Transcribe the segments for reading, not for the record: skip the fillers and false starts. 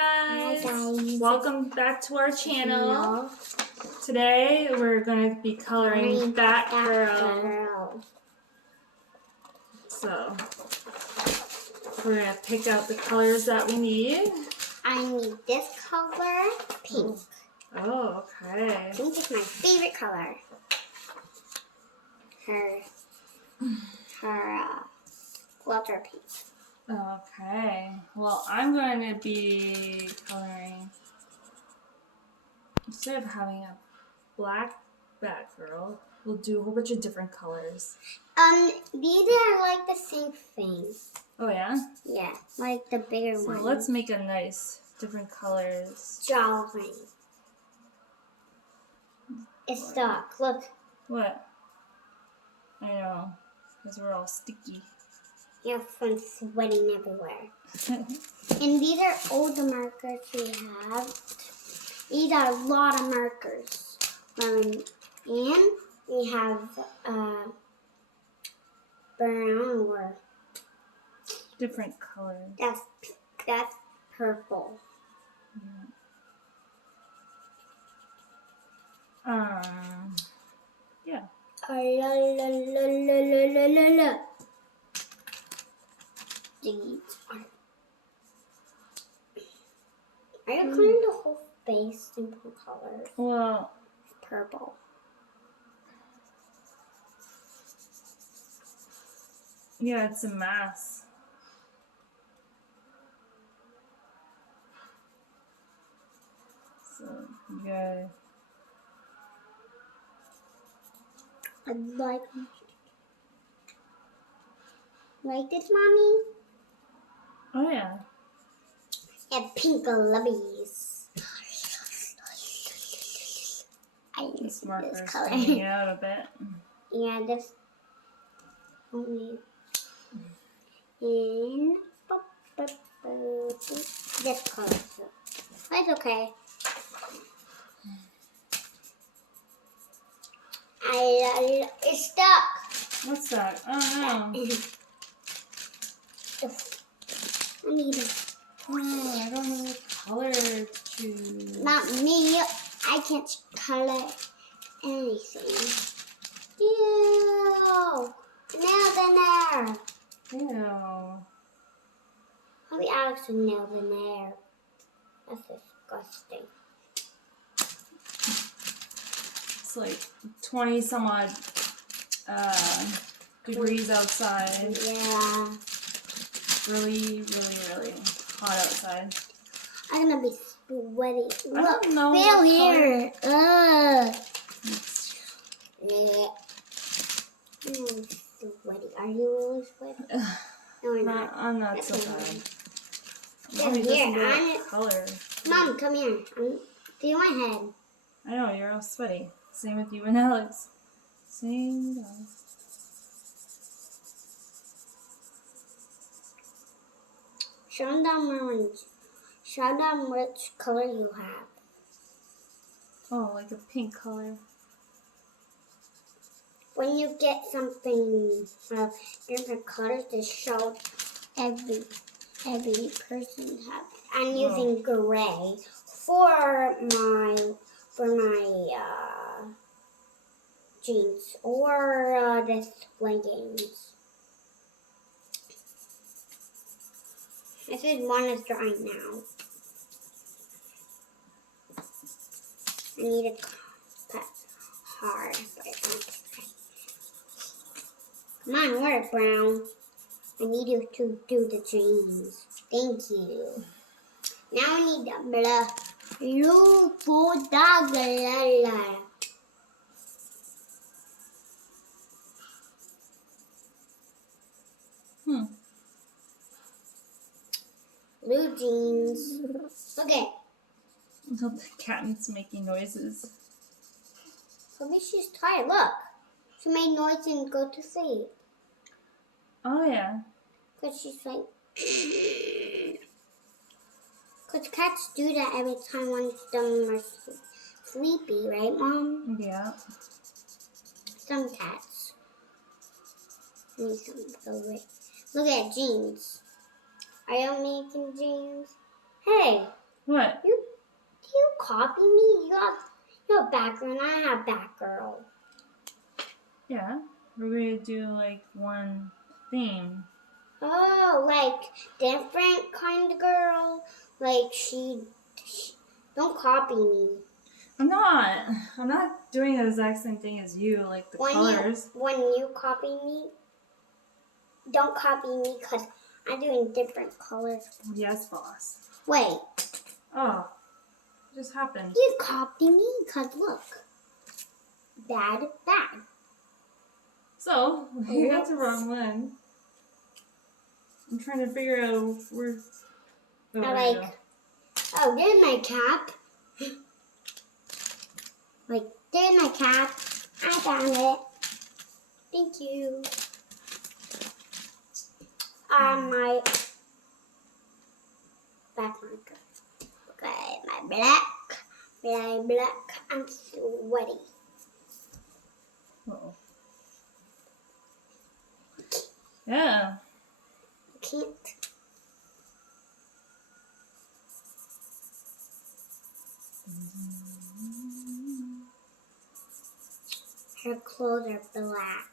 Hi guys, welcome back to our channel. Today we're going to be coloring Batgirl. So we're going to pick out the colors that we need. I need this color, pink. Oh, okay. Pink is my favorite color. Her glitter pink. Okay. Well, I'm going to be coloring, instead of having a black Batgirl, we'll do a whole bunch of different colors. These are like the same thing. Oh yeah? Yeah, like the bigger one. So let's make a nice different colors. Drawing. It's stuck. Look. What? I know, because we're all sticky. You're from sweating everywhere. And these are all the markers we have. These are a lot of markers. And we have brown or Different colors. That's purple. Yeah. La la la la la la la. These are you coloring the whole face in purple colors? Well, Purple. yeah, it's a mass. So, yeah. I like this, Mommy? Oh, yeah. And pink lubbies. I use This marker's this color. coming out a bit. Yeah, this only in this color. That's okay. It's stuck. What's that? Oh, no. I need it. Oh, I don't know what color to choose. Not me. I can't color anything. Ew. Nails in there. Ew. Probably Alex with nails in there. That's disgusting. It's like 20 some odd degrees outside. Yeah. Really, really, really hot outside. I'm gonna be sweaty. I don't know Feel what here. Ugh. color. I'm sweaty. Are you really sweaty? No, we're not. I'm not so bad. Yeah, Mommy here, doesn't know what color. Mom, come here. Feel my head. I know, you're all sweaty. Same with you and Alex. Same guy. Show them which color you have. Oh, like a pink color. When you get something of different colors, just show every person have. I'm using gray for my jeans or this leggings. This is one is drying now. I need to cut hard, but it's not dry. Come on, work, Brown. I need you to do the jeans. Thank you. Now I need the blue for the blue jeans. Okay. The cat's making noises. Maybe she's tired. Look. She made noise and go to sleep. Oh, yeah. Because she's like... Because cats do that every time one of them are sleepy, right, Mom? Yeah. Some cats. Need some Look at jeans. Are you making jeans? Hey, What? You copy me? You have background. I have Batgirl. Yeah. We're going to do like one theme. Oh, like different kind of girl. Like she don't copy me. I'm not doing the exact same thing as you, like the colors. When you copy me, don't copy me because I'm doing different colors. Yes, boss. Wait, Oh, it just happened. you copy me because look. Bad. So, you got the wrong one. I'm trying to figure out where. Oh, I like, oh, there's my cap. Like, there's my cap. I found it. Thank you. My back marker. Okay, my black. I'm sweaty. Uh-oh. Yeah. Can't. Her clothes are black.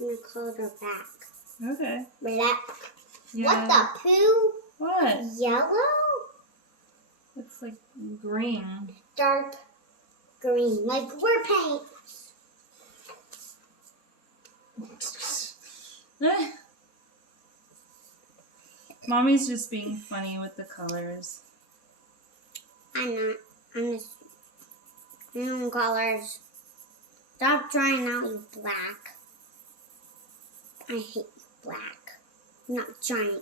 And her clothes are black. Okay. Black. Yeah. What the poo? What? Yellow? It's like green. Dark green. Like we're paint. Mommy's just being funny with the colors. I'm not. I'm just doing colors. Stop drawing out you black. I hate black. I'm not drawing.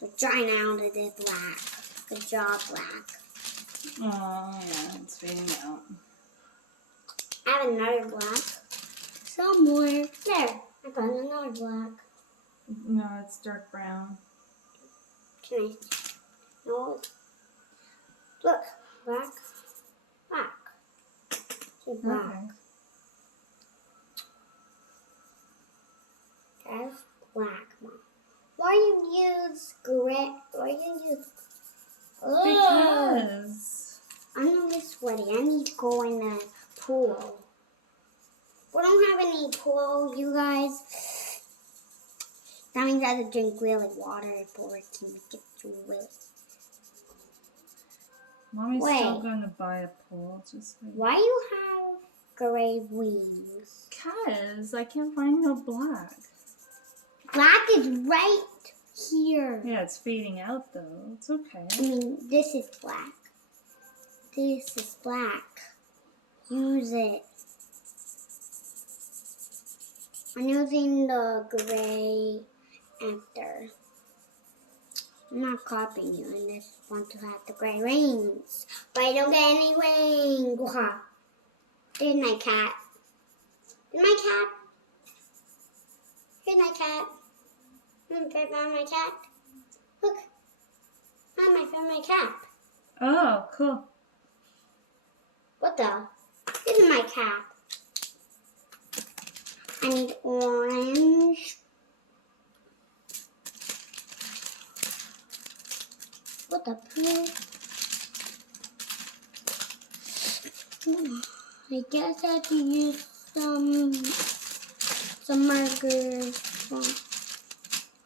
You're drawing out of the black. Good job, black. Oh, yeah, it's fading out. I have another black. Somewhere. There. I found another black. No, it's dark brown. Can I? No. Look. Black. See, black. Okay. That's black, Mom. Why you use gray? Why you use? Because. I'm really sweaty. I need to go in the pool. We don't have any pool, you guys. That means I have to drink really water before I can get through it. Mommy's Wait. still going to buy a pool. Just like. Why you have gray wings? Because I can't find no black. Black is right here. Yeah, it's fading out though. It's okay. I mean, this is black. This is black. Use it. I'm using the gray after. I'm not copying you. I just want to have the gray wings. But I don't get any wings. Wow. There's my cat. There's my cat. Here's my cat. I found my cat. Look. Mom, I found my cat. Oh, cool. What the? This is my cap. I need orange. What the poo? I guess I have to use some markers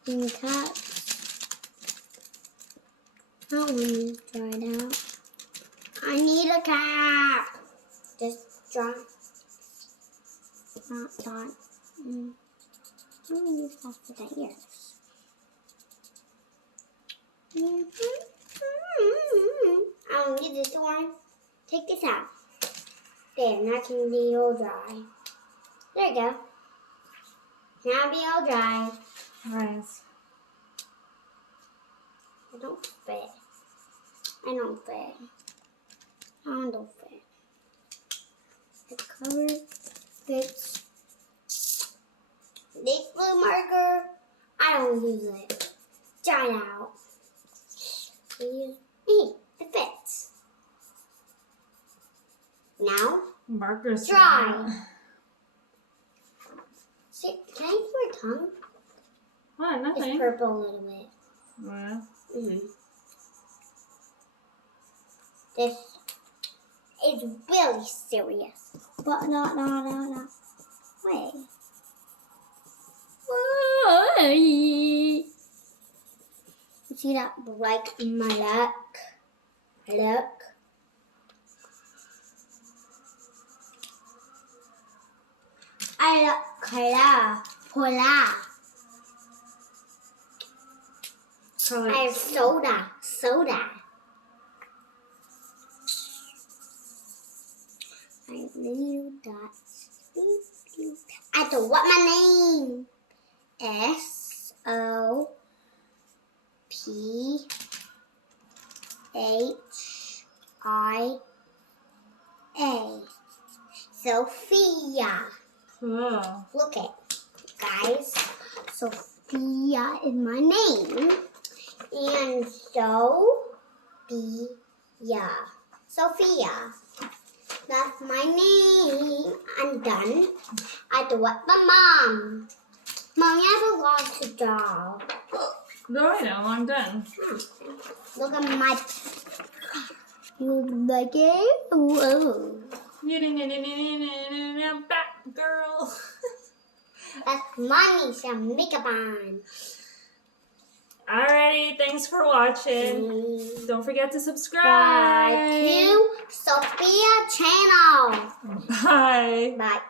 in cups. That one is dried out. I need a cap. Just draw. Not dot. Let me use off with the ears. I don't need this one. Take this out. There, now it can be all dry. There you go. Now it'll be all dry. Nice. I don't fit. I don't fit. I don't fit. The color fits. This blue marker, I don't use it. Dry out. See, it fits. Now, Markers. dry. See, can I see your tongue? What? It's Nothing. purple a little bit. Yeah. This is really serious. But no. Wait. Why? See that like in my luck? Look. I look color. Polar. Color. I have soda. I have little dots. I don't want my name. SOPHIA. Sophia. Cool. Look it, guys. Sophia is my name. And Sophia. That's my name. I'm done. I do it for Mom. Mommy has a lot to draw. No, I know. I'm done. Look at my... You like it? Whoa. Batgirl. That's money, some makeup on. Alrighty, thanks for watching. Don't forget to subscribe. Subscribe to Sophia channel. Bye. Bye.